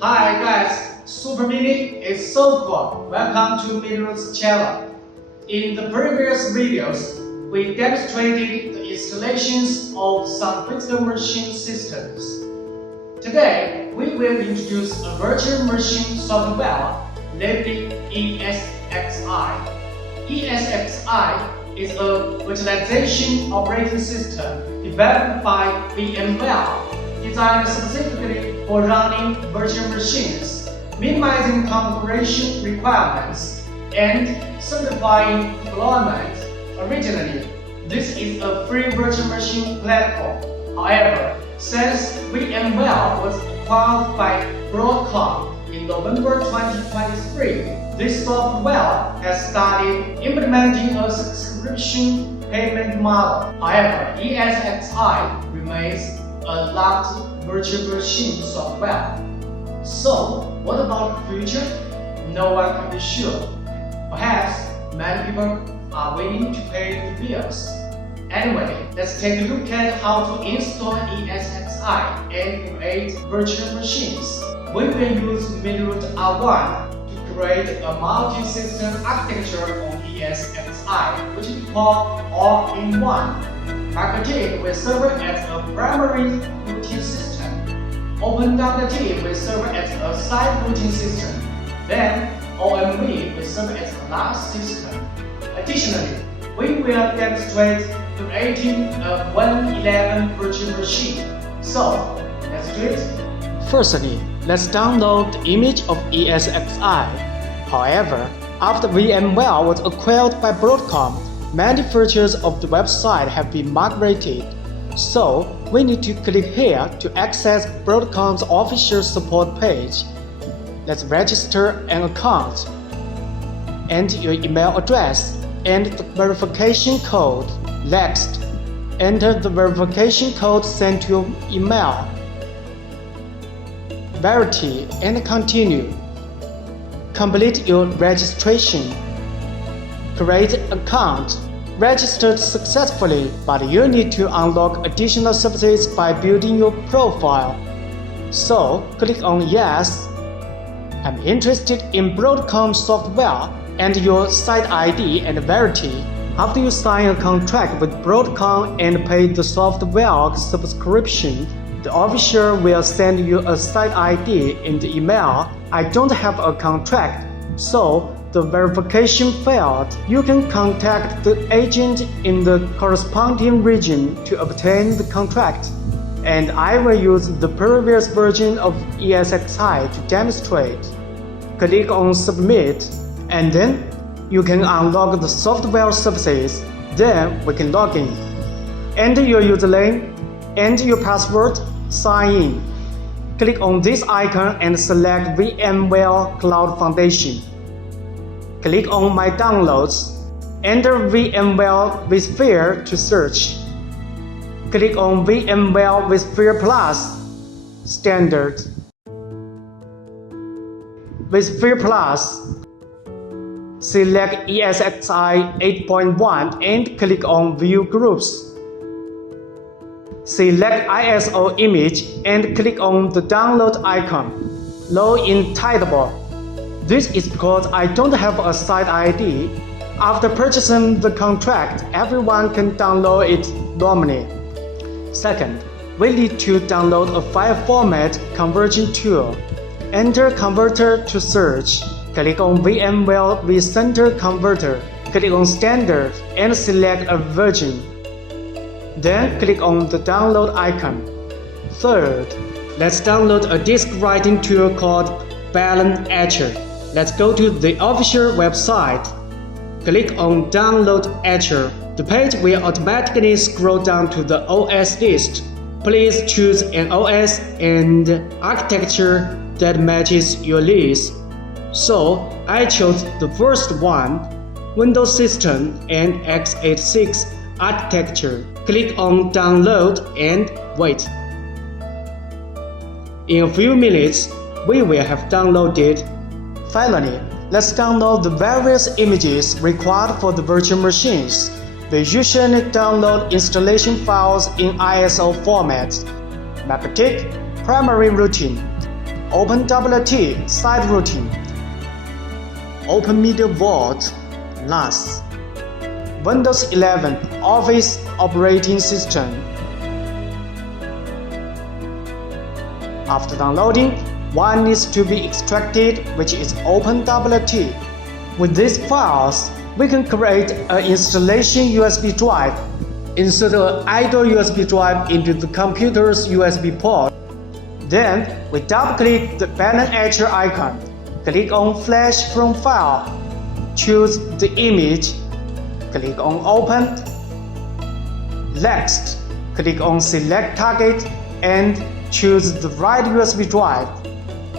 Hi guys, Super Mini is so cool. Welcome to Miniroute's channel. In the previous videos, we demonstrated the installations of some physical machine systems. Today, we will introduce a virtual machine software named ESXi. ESXi is a virtualization operating system developed by VMware, designed specifically for running virtual machines, minimizing configuration requirements, and simplifying deployment. Originally, this is a free virtual machine platform. However, since VMware was acquired by Broadcom in November 2023, this software has started implementing a subscription payment model. However, ESXi remains a locked virtual machine software. So, what about the future? No one can be sure. Perhaps many people are willing to pay the bills. Anyway, let's take a look at how to install ESXi and create virtual machines. We will use Miniroute R1 to create a multi-system architecture on ESXi, which we call all-in-one. MikroTik will serve as a primary routing system. OpenWRT will serve as a side routing system. Then, OMV will serve as a last system. Additionally, we will demonstrate creating a Win11 virtual machine. So, let's do it. Firstly, let's download the image of ESXi. However, after VMware was acquired by Broadcom, many features of the website have been migrated. So, we need to click here to access Broadcom's official support page. Let's register an account. Enter your email address and the verification code. Next, enter the verification code sent to your email. Verify and continue. Complete your registration. Create an account. Registered successfully, but you need to unlock additional services by building your profile. So, click on Yes. I'm interested in Broadcom software and your site ID and verify. After you sign a contract with Broadcom and pay the software subscription, the officer will send you a site ID in the email. I don't have a contract, so the verification failed. You can contact the agent in the corresponding region to obtain the contract. And I will use the previous version of ESXi to demonstrate. Click on Submit, and then you can unlock the software services. Then we can log in. Enter your username, enter your password, sign in. Click on this icon and select VMware Cloud Foundation. Click on My Downloads. Enter VMware vSphere to search. Click on VMware vSphere Plus Standard. vSphere Plus. Select ESXi 8.1 and click on View Groups. Select ISO image and click on the download icon. Low in Tidable. This is because I don't have a site ID. After purchasing the contract, everyone can download it normally. Second, we need to download a file format conversion tool. Enter Converter to search. Click on VMware vCenter Converter. Click on Standard and select a version. Then click on the download icon. Third, let's download a disk writing tool called Balance Etcher. Let's go to the official website. Click on Download Etcher. The page will automatically scroll down to the OS list. Please choose an OS and architecture that matches your list. So, I chose the first one, Windows System and x86 architecture. Click on Download and wait. In a few minutes, we will have downloaded. Finally, let's download the various images required for the virtual machines. We usually download installation files in ISO format. MikroTik primary routing. OpenWRT side routing, OpenMiddlewart NAS, Windows 11 Office operating system. After downloading, one needs to be extracted, which is OpenWRT. With these files, we can create an installation USB drive. Insert an idle USB drive into the computer's USB port. Then, we double-click the banner etcher icon. Click on Flash from File. Choose the image. Click on Open. Next, click on Select Target and choose the right USB drive.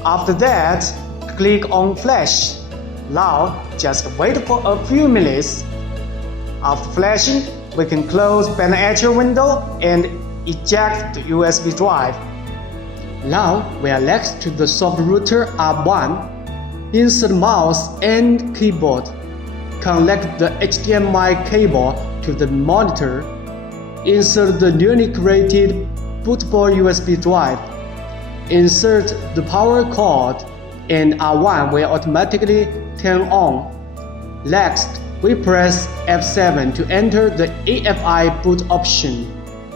After that, click on Flash. Now, just wait for a few minutes. After flashing, we can close banner etcher window and eject the USB drive. Now, we are next to the Miniroute R1. Insert mouse and keyboard. Connect the HDMI cable to the monitor. Insert the newly created bootable USB drive. Insert the power cord and R1 will automatically turn on. Next, we press F7 to enter the ESXi boot option.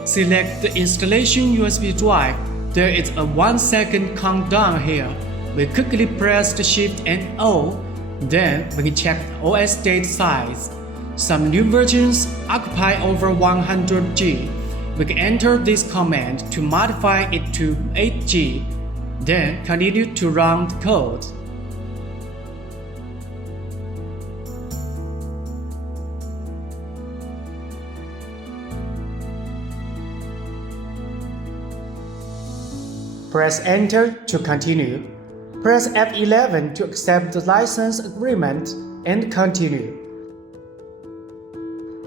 Select the installation USB drive. There is a 1-second countdown here. We quickly press the Shift and O. Then we can check the OS date size. Some new versions occupy over 100 GB. We can enter this command to modify it to 8 GB. Then continue to run the code. Press Enter to continue. Press F11 to accept the license agreement and continue.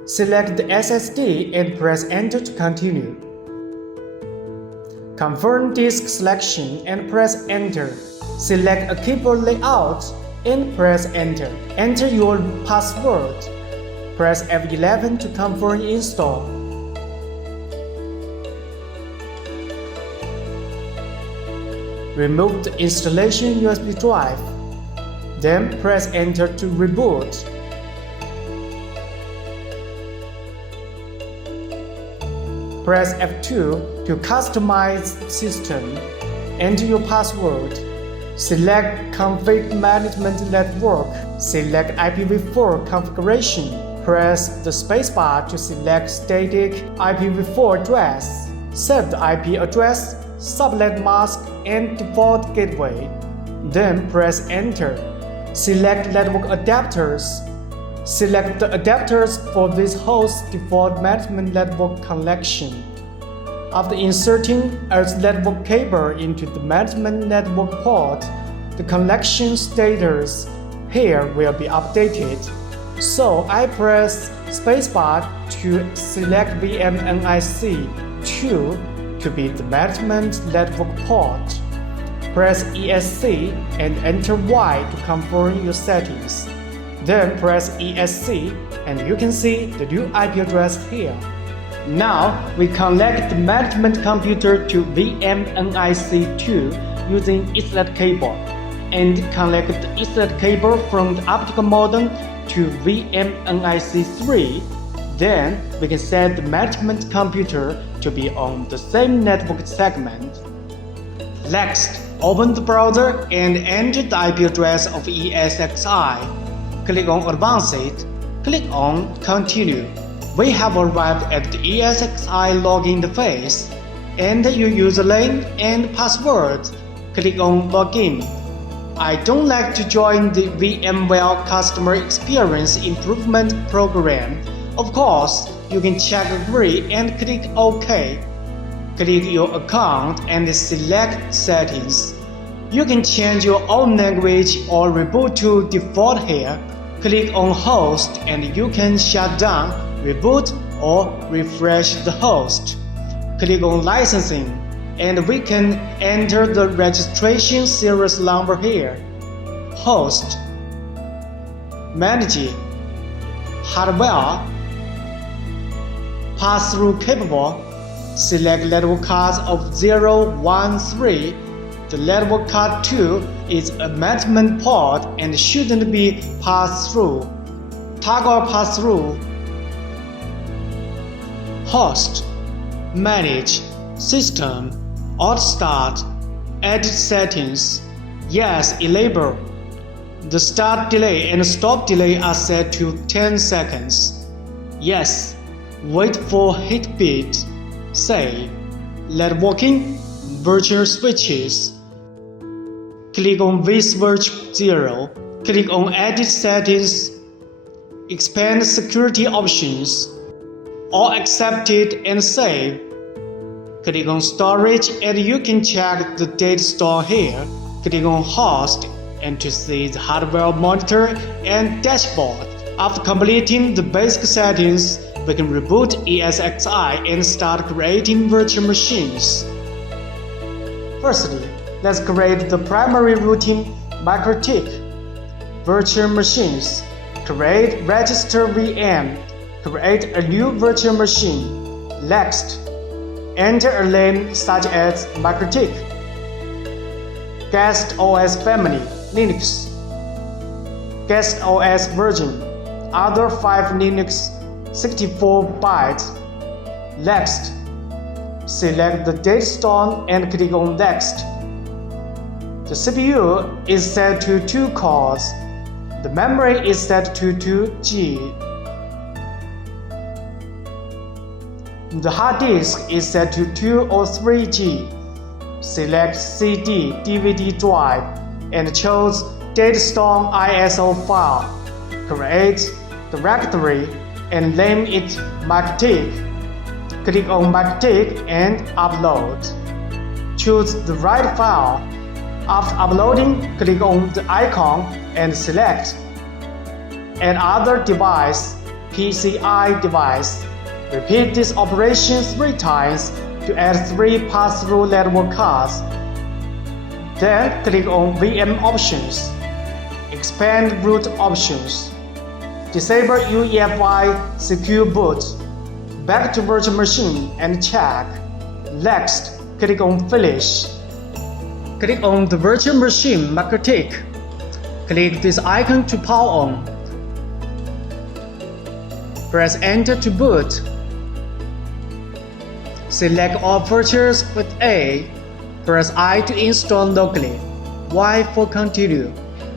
Select the SSD and press Enter to continue. Confirm disk selection and press Enter. Select a keyboard layout and press Enter. Enter your password. Press F11 to confirm install. Remove the installation USB drive. Then press Enter to reboot. Press F2 to customize the system. Enter your password. Select Config Management Network. Select IPv4 configuration. Press the spacebar to select static IPv4 address. Set the IP address, subnet mask, and default gateway. Then press Enter. Select network adapters. Select the adapters for this host's default management network connection. After inserting a network cable into the management network port, the connection status here will be updated. So I press spacebar to select VMNIC 2 to be the management network port. Press ESC and enter Y to confirm your settings. Then press ESC and you can see the new IP address here. Now we connect the management computer to VMNIC2 using Ethernet cable and connect the Ethernet cable from the optical modem to VMNIC3. Then we can set the management computer to be on the same network segment. Next, open the browser and enter the IP address of ESXi. Click on Advanced. Click on Continue. We have arrived at the ESXi login interface. Enter your username and password. Click on Login. I don't like to join the VMware Customer Experience Improvement Program. Of course, you can check Agree and click OK. Click your account and select Settings. You can change your own language or reboot to default here. Click on Host and you can shut down, reboot, or refresh the host. Click on Licensing and we can enter the registration series number here. Host, Manage, Hardware, Pass-through capable. Select network cards of 0, 1, 3. The network card 2 is a management port and shouldn't be passed through. Toggle pass-through. Host, Manage, System, Alt Start, Edit Settings. Yes, enable. The start delay and stop delay are set to 10 seconds. Yes. Wait for hit bit. Save. Networking, virtual switches. Click on vSwitch 0. Click on Edit Settings. Expand security options. All accepted and save. Click on Storage and you can check the data store here. Click on Host and to see the hardware monitor and dashboard. After completing the basic settings, we can reboot ESXi and start creating virtual machines. Firstly, let's create the primary routing MikroTik. Virtual machines. Create register VM. Create a new virtual machine. Next, enter a name such as MikroTik. Guest OS family, Linux. Guest OS version, other 5 Linux 64 bytes. Next, select the data store and click on Next. The CPU is set to 2 cores. The memory is set to 2 GB. The hard disk is set to 2 or 3 GB. Select CD, DVD drive and choose data store ISO file. Create directory and name it MikroTik. Click on MikroTik and upload. Choose the right file. After uploading, click on the icon and select Add other device, PCI device. Repeat this operation 3 times to add 3 pass-through network cards. Then click on VM options. Expand root options. Disable UEFI secure boot. Back to virtual machine and check. Next, click on Finish. Click on the virtual machine MikroTik. Click this icon to power on. Press Enter to boot. Select all virtuals with A. Press I to install locally. Y for continue.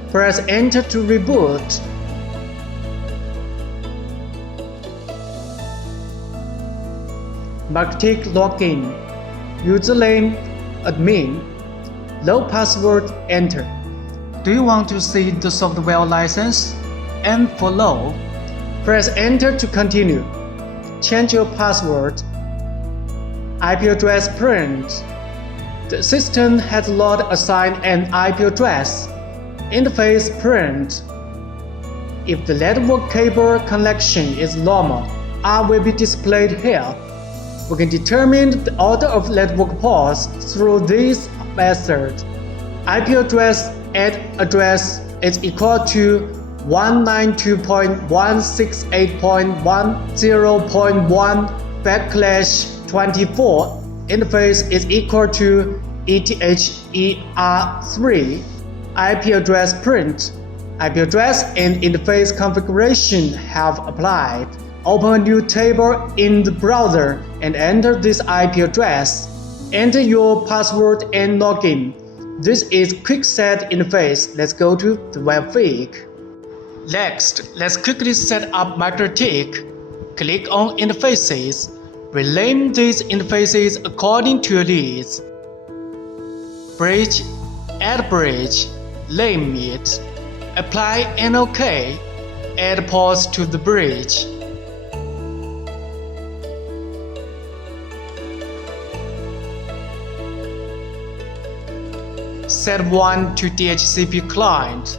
Press Enter to reboot. MikroTik login. Username admin. Low password enter. Do you want to see the software license? M for low. Press Enter to continue. Change your password. IP address print. The system has not assigned an IP address. Interface print. If the network cable connection is normal, R will be displayed here. We can determine the order of network ports through this method. IP address at address is equal to 192.168.10.1/24. Interface is equal to ETHER3. IP address print. IP address and interface configuration have applied. Open a new table in the browser and enter this IP address. Enter your password and login. This is quick set interface. Let's go to the web feed. Next, let's quickly set up MikroTik. Click on Interfaces. Rename these interfaces according to your needs. Bridge, add bridge, name it. Apply and OK. Add ports to the bridge. Set 1 to DHCP client.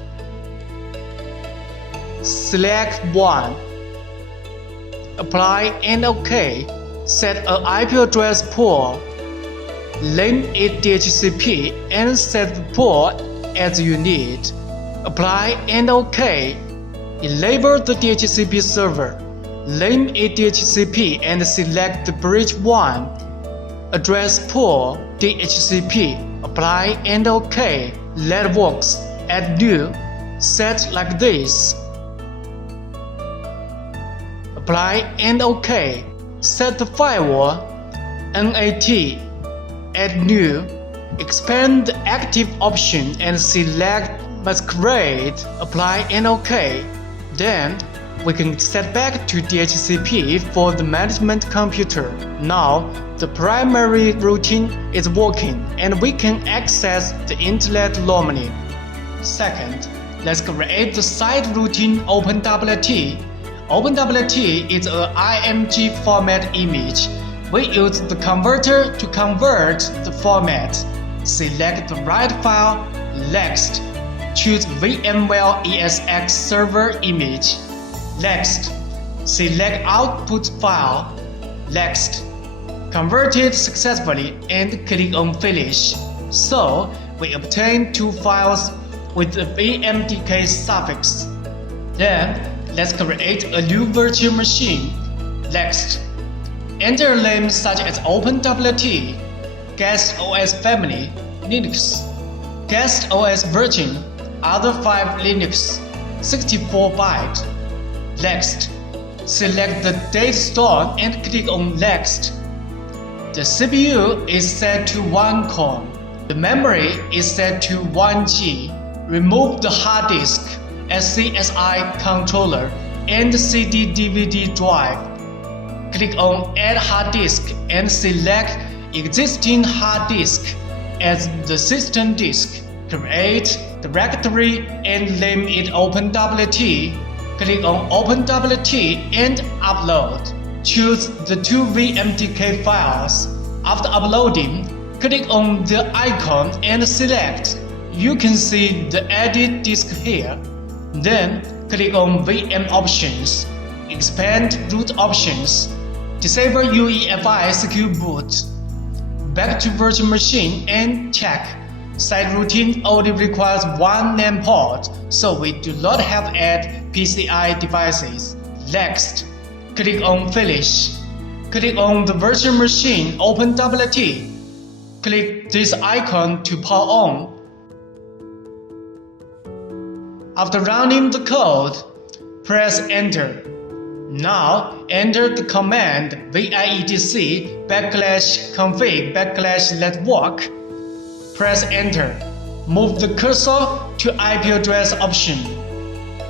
Select 1. Apply and OK. Set an IP address pool. Name it DHCP and set the pool as you need. Apply and OK. Enable the DHCP server. Name it DHCP and select the bridge 1. Address pool DHCP. Apply and OK. Let works. Add new. Set like this. Apply and OK. Set the firewall. NAT. Add new. Expand the active option and select Masquerade. Apply and OK. Then we can set back to DHCP for the management computer. Now the primary routine is working and we can access the internet normally. Second, let's create the side routine OpenWRT. OpenWRT is a IMG format image. We use the converter to convert the format. Select the right file. Next, choose VMware ESX server image. Next, select output file. Next, convert it successfully and click on Finish. So, we obtain two files with the BMDK suffix. Then, let's create a new virtual machine. Next, enter names such as OpenWRT, Guest OS Family, Linux, Guest OS Version, other 5 Linux, 64-byte. Next, select the date store and click on Next. The CPU is set to 1 core. The memory is set to 1G. Remove the hard disk, ESXi controller, and CD/DVD drive. Click on Add hard disk and select existing hard disk as the system disk. Create directory and name it OpenWRT. Click on OpenWRT and upload. Choose the two VMDK files. After uploading, click on the icon and select. You can see the edit disk here. Then click on VM options. Expand root options. Disable UEFI secure boot. Back to virtual machine and check. Side routine only requires one name port, so we do not have add PCI devices. Next, click on Finish. Click on the virtual machine OpenWRT. Click this icon to power on. After running the code, press Enter. Now enter the command /config/network. Press Enter. Move the cursor to IP address option.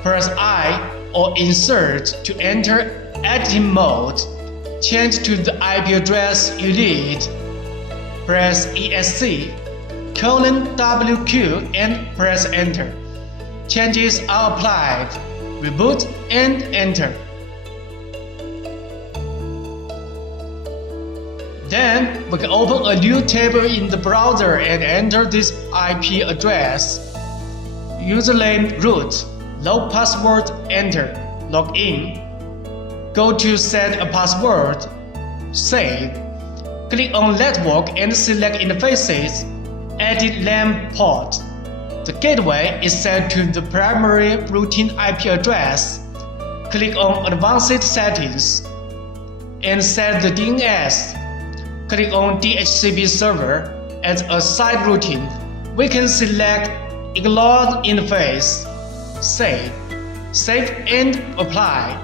Press I or Insert to enter editing mode. Change to the IP address you need. Press ESC:WQ and press Enter. Changes are applied. Reboot and Enter. Then we can open a new table in the browser and enter this IP address. Username root, log password, enter, log in. Go to set a password, save. Click on network and select interfaces, edit LAN port. The gateway is set to the primary routine IP address. Click on advanced settings and set the DNS. Click on DHCP server as a side routine. We can select ignore interface, save and apply.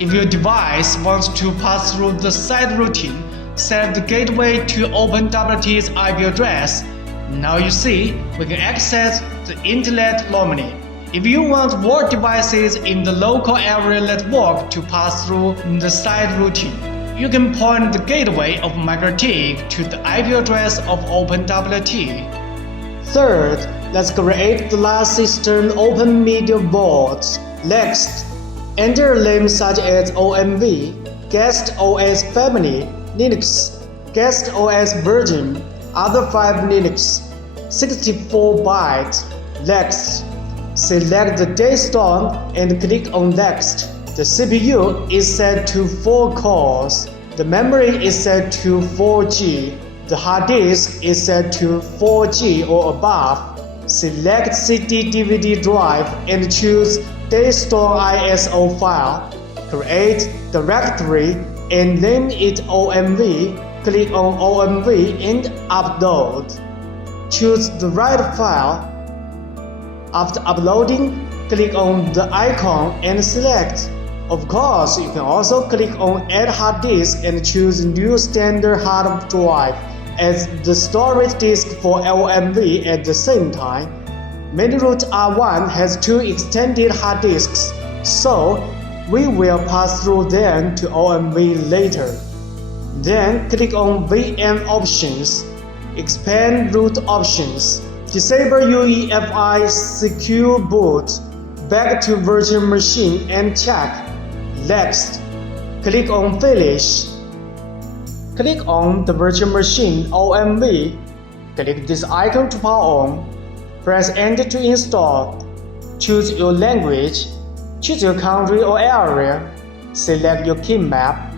If your device wants to pass through the side routine, set the gateway to OpenWRT's IP address. Now you see we can access the internet normally. If you want more devices in the local area network to pass through the side routine, you can point the gateway of MikroTik to the IP address of OpenWRT. Third, let's create the last system Open Media Board. Next, enter names such as OMV, Guest OS Family, Linux, Guest OS Version, other 5 Linux, 64-byte. Next, select the date store and click on Next. The CPU is set to 4 cores. The memory is set to 4G. The hard disk is set to 4G or above. Select CD/DVD drive and choose date store ISO file. Create directory and name it OMV. Click on OMV and upload. choose the right file. After uploading, click on the icon and select. Of course, you can also click on Add Hard Disk and choose New Standard Hard Drive as the storage disk for OMV at the same time. Miniroute R1 has 2 extended hard disks, so we will pass through them to OMV later. Then click on VM Options, Expand Root Options, disable UEFI Secure Boot, back to virtual machine and check. Next, click on Finish. Click on the virtual machine OMV. Click this icon to power on. Press Enter to install. Choose your language. Choose your country or area. Select your key map.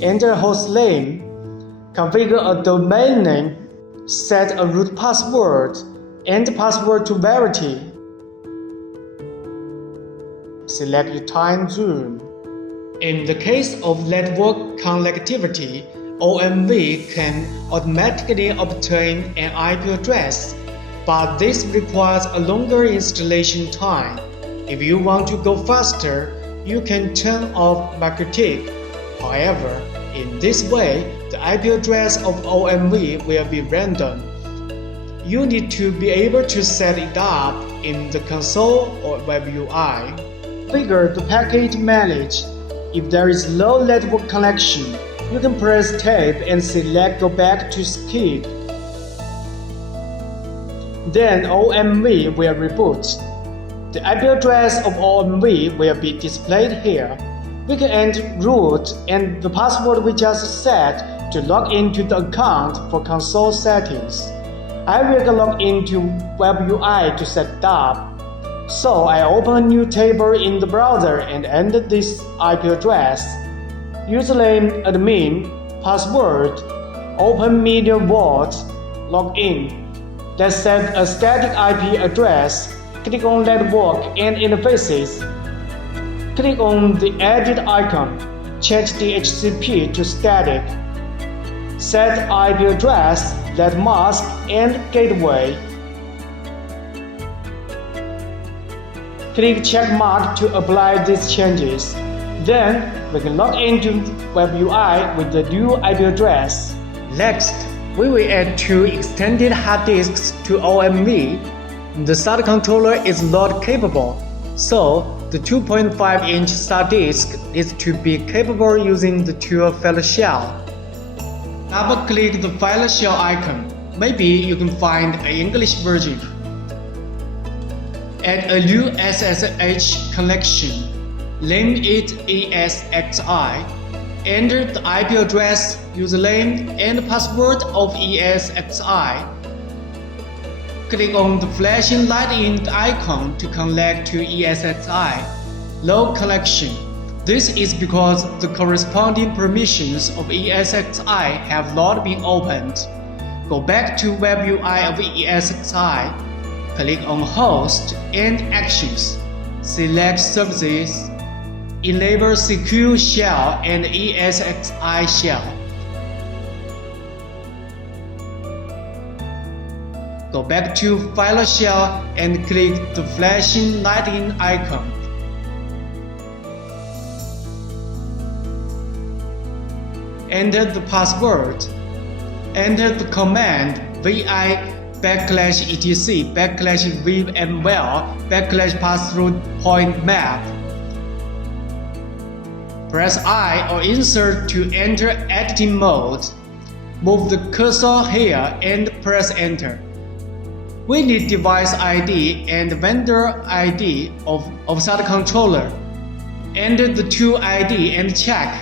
Enter host name. Configure a domain name. Set a root password. Enter password to verity. Select your time zone. In the case of network connectivity, OMV can automatically obtain an IP address, but this requires a longer installation time. If you want to go faster, you can turn off MikroTik. However, in this way, the IP address of OMV will be random. You need to be able to set it up in the console or web UI. Configure the package manage. If there is low network connection, you can press Tab and select Go back to skip. Then OMV will reboot. The IP address of OMV will be displayed here. We can enter root and the password we just set to log into the account for console settings. I will log into web UI to set it up. So I open a new table in the browser and enter this IP address. Username admin, password, open media vault, login. Let's set a static IP address. Click on network and interfaces. Click on the edit icon. Change the HCP to static. Set IP address, let mask and gateway. Click check mark to apply these changes. Then we can log into web UI with the new IP address. Next, we will add 2 extended hard disks to OMV. The SATA controller is load capable, so the 2.5-inch SATA disk needs to be capable using the tool file shell. Double-click the file shell icon. Maybe you can find an English version. Add a new SSH connection. Name it ESXi. Enter the IP address, username, and password of ESXi. Click on the flashing light in the icon to connect to ESXi. Low connection. This is because the corresponding permissions of ESXi have not been opened. Go back to web UI of ESXi. Click on Host and Actions. Select Services. Enable Secure Shell and ESXi Shell. Go back to File Shell and click the flashing lighting icon. Enter the password. Enter the command vi/etc/VMware/pass-through point map. Press I or insert to enter editing mode. Move the cursor here and press enter. We need device ID and vendor ID of SATA controller. Enter the two ID and check.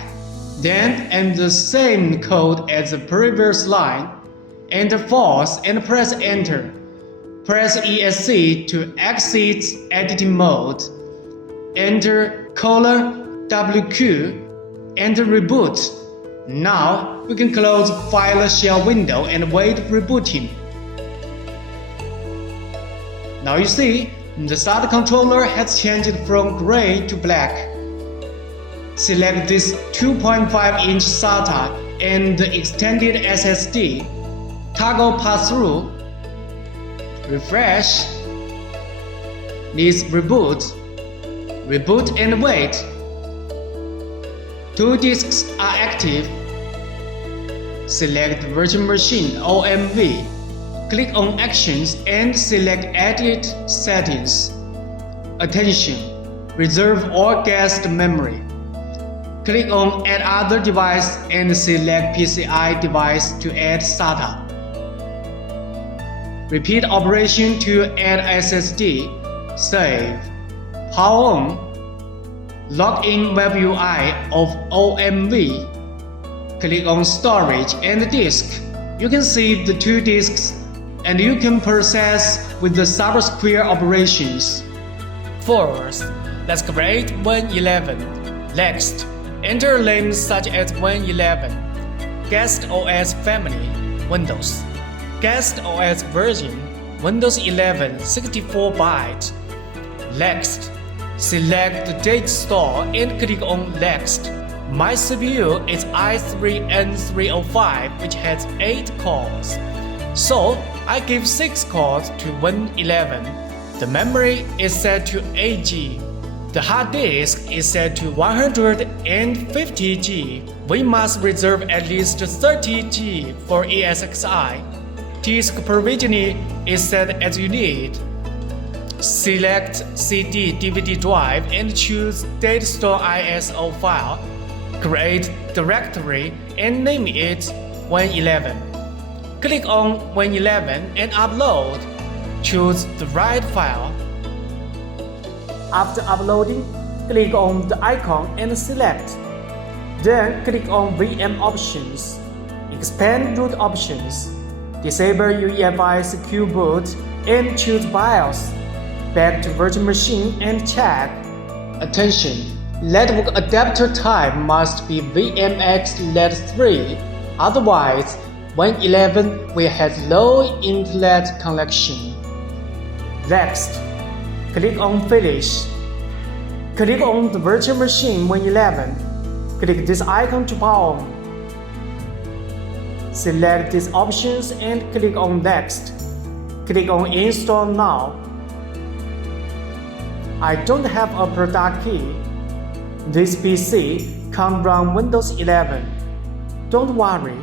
Then enter the same code as the previous line. Enter false and press enter. Press ESC to exit editing mode. Enter $WQ. Enter reboot. Now we can close file shell window and wait rebooting. Now you see, the SATA controller has changed from gray to black. Select this 2.5-inch SATA and the extended SSD. Toggle pass-through. Refresh. Needs reboot. Reboot and wait. 2 disks are active. Select Virtual Machine OMV. Click on Actions and select Edit Settings. Attention! Reserve all guest memory. Click on Add Other Device and select PCI device to add SATA. Repeat operation to add SSD. Save. Power on. Log in Web UI of OMV. Click on Storage and Disk. You can see the 2 disks and you can process with the subsquare operations. First, let's create Win11. Next, enter names such as Win11, Guest OS Family, Windows, Guest OS version, Windows 11 64-byte. Next, select the date store and click on Next. My CPU is i3-N305 which has 8 cores. So, I give 6 cores to Win11. The memory is set to 8 GB. The hard disk is set to 150 GB. We must reserve at least 30 GB for ESXi. Disk provisioning is set as you need. Select CD DVD drive and choose Date Store ISO file. Create directory and name it Win11. Click on Win11 and upload. Choose the right file. After uploading, click on the icon and select. Then click on VM options. Expand root options. Disable UEFI secure boot and choose BIOS. Back to virtual machine and check. Attention! Network adapter type must be VMX-3, otherwise Win11 will have low internet connection. Next, click on Finish. Click on the virtual machine Win11. Click this icon to power on. Select these options and click on Next. Click on Install Now. I don't have a product key. This PC can run Windows 11. Don't worry,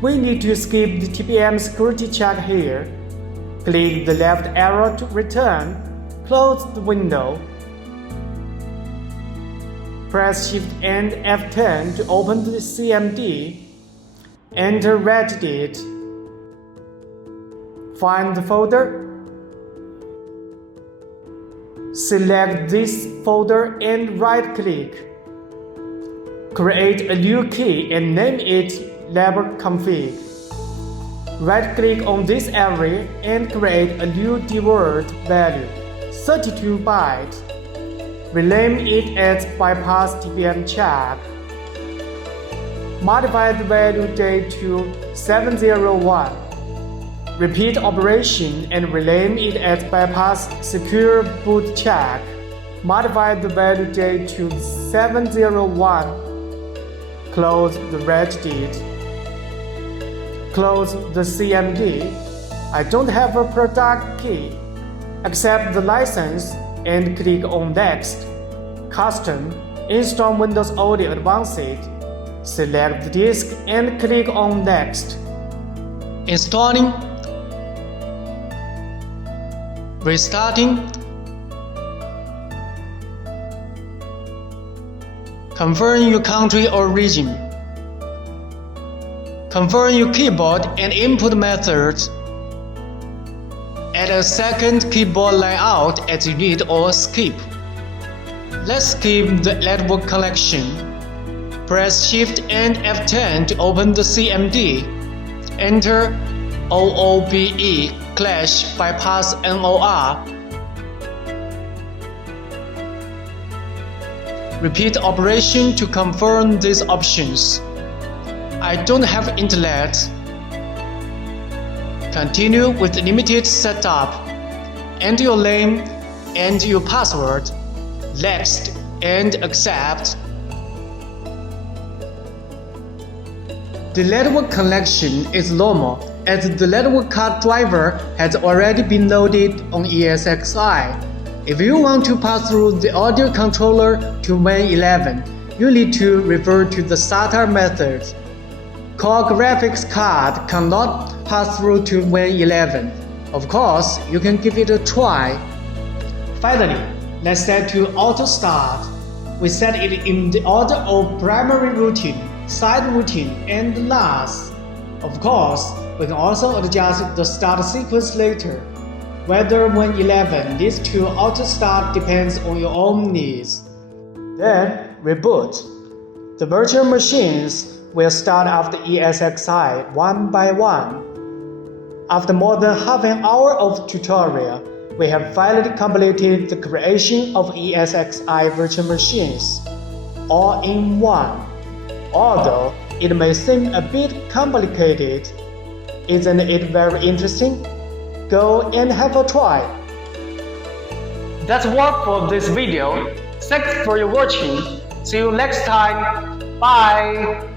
we need to skip the TPM security check here. Click the left arrow to return. Close the window. Press Shift and F10 to open the CMD. Enter Reddit. Find the folder. Select this folder and right-click. Create a new key and name it label config. Right-click on this area and create a new DWORD value, 32 byte. Rename it as bypass TPM check. Modify the value date to 701. Repeat operation and rename it as bypass secure boot check. Modify the value date to 701. Close the Reddit. Close the CMD. I don't have a product key. Accept the license and click on Next. Custom. Install Windows Audio Advanced. Select the disk and click on Next. Installing. Restarting. Confirm your country or region. Confirm your keyboard and input methods. Add a second keyboard layout as you need or skip. Let's skip the network connection. Press Shift and F10 to open the CMD. Enter OOBE / bypass NOR. Repeat operation to confirm these options. I don't have internet. Continue with limited setup. Enter your name and your password. Next and accept. The network connection is normal as the network card driver has already been loaded on ESXi. If you want to pass through the audio controller to Win11, you need to refer to the SATA method. Core graphics card cannot pass through to Win11. Of course, you can give it a try. Finally, let's set to auto start. We set it in the order of primary routing, side routing, and last. Of course, we can also adjust the start sequence later. Whether Win11 needs to auto start depends on your own needs. Then reboot. The virtual machines will start after ESXi one by one. After more than half an hour of tutorial, we have finally completed the creation of ESXi virtual machines, all in one. Although it may seem a bit complicated, isn't it very interesting? Go and have a try. That's all for this video. Thanks for your watching. See you next time. Bye.